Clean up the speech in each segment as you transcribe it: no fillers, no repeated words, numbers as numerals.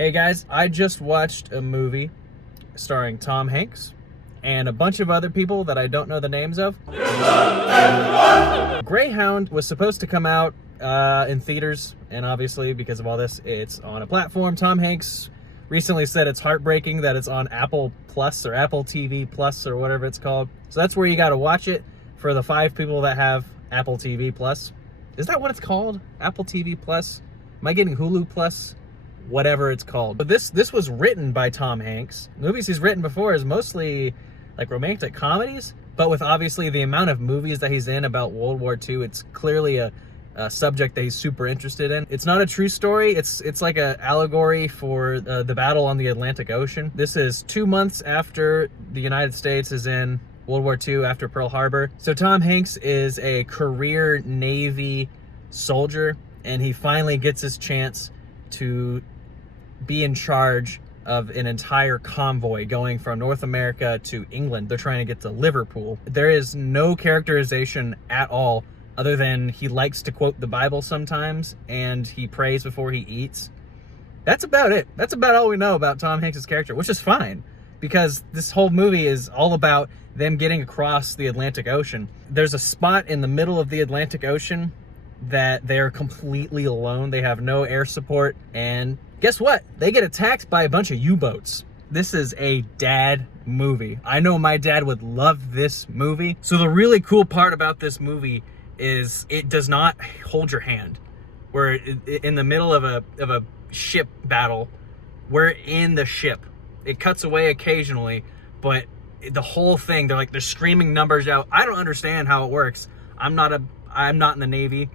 Hey guys, I just watched a movie starring Tom Hanks and a bunch of other people that I don't know the names of. Greyhound was supposed to come out in theaters, and obviously because of all this, it's on a platform. Tom Hanks recently said it's heartbreaking that it's on Apple Plus or Apple TV Plus or whatever it's called. So that's where you got to watch it for the 5 people that have Apple TV Plus. Is that what it's called? Apple TV Plus? Am I getting Hulu Plus? Whatever it's called. But this was written by Tom Hanks. Movies he's written before is mostly like romantic comedies, but with obviously the amount of movies that he's in about World War II, it's clearly a subject that he's super interested in. It's not a true story. It's like an allegory for the battle on the Atlantic Ocean. This is 2 months after the United States is in World War II, after Pearl Harbor. So Tom Hanks is a career Navy soldier, and he finally gets his chance to be in charge of an entire convoy going from North America to England. They're trying to get to Liverpool. There is no characterization at all other than he likes to quote the Bible sometimes and he prays before he eats. That's about it. That's about all we know about Tom Hanks' character, which is fine because this whole movie is all about them getting across the Atlantic Ocean. There's a spot in the middle of the Atlantic Ocean that they're completely alone. They have no air support, and guess what? They get attacked by a bunch of U-boats. This is a dad movie. I know my dad would love this movie. So the really cool part about this movie is it does not hold your hand. We're in the middle of a ship battle. We're in the ship. It cuts away occasionally, but the whole thing, they're screaming numbers out. I don't understand how it works. I'm not in the Navy.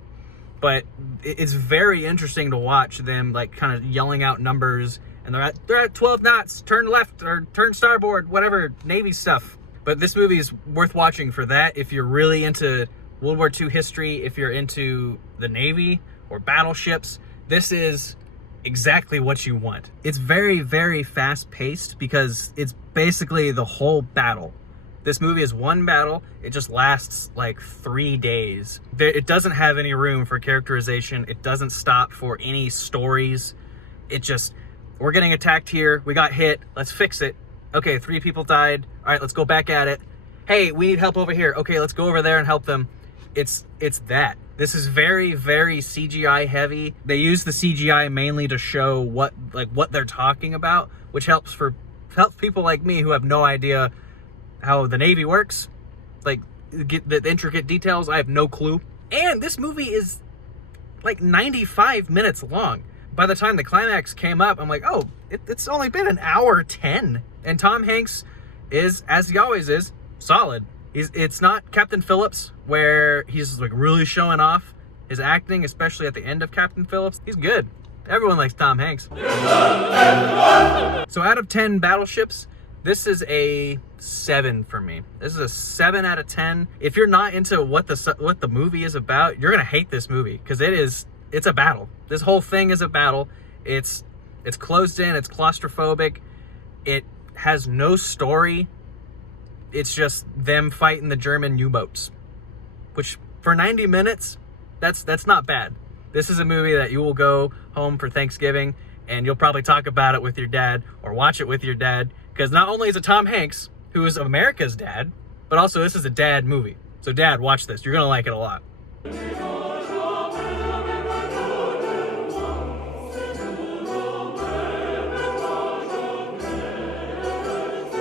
But it's very interesting to watch them like kind of yelling out numbers, and they're at 12 knots, turn left or turn starboard, whatever, Navy stuff. But this movie is worth watching for that. If you're really into World War II history, if you're into the Navy or battleships, this is exactly what you want. It's very, very fast paced because it's basically the whole battle. This movie is one battle. It just lasts like 3 days. It doesn't have any room for characterization. It doesn't stop for any stories. It just, we're getting attacked here. We got hit. Let's fix it. Okay, 3 people died. All right, let's go back at it. Hey, we need help over here. Okay, let's go over there and help them. It's that. This is very, very CGI heavy. They use the CGI mainly to show what they're talking about, which helps people like me who have no idea how the Navy works, like get the intricate details. I have no clue. And this movie is like 95 minutes long. By the time the climax came up, I'm like, oh, it's only been an hour 10. And Tom Hanks is, as he always is, solid. It's not Captain Phillips where he's like really showing off his acting, especially at the end of Captain Phillips. He's good. Everyone likes Tom Hanks. So out of 10 battleships, this is a 7 for me. This is a 7 out of 10. If you're not into what the movie is about, you're gonna hate this movie because it's a battle. This whole thing is a battle. It's closed in. It's claustrophobic. It has no story. It's just them fighting the German U-boats, which for 90 minutes, that's not bad. This is a movie that you will go home for Thanksgiving and you'll probably talk about it with your dad or watch it with your dad. Because not only is it Tom Hanks, who is America's dad, but also this is a dad movie. So dad, watch this. You're going to like it a lot.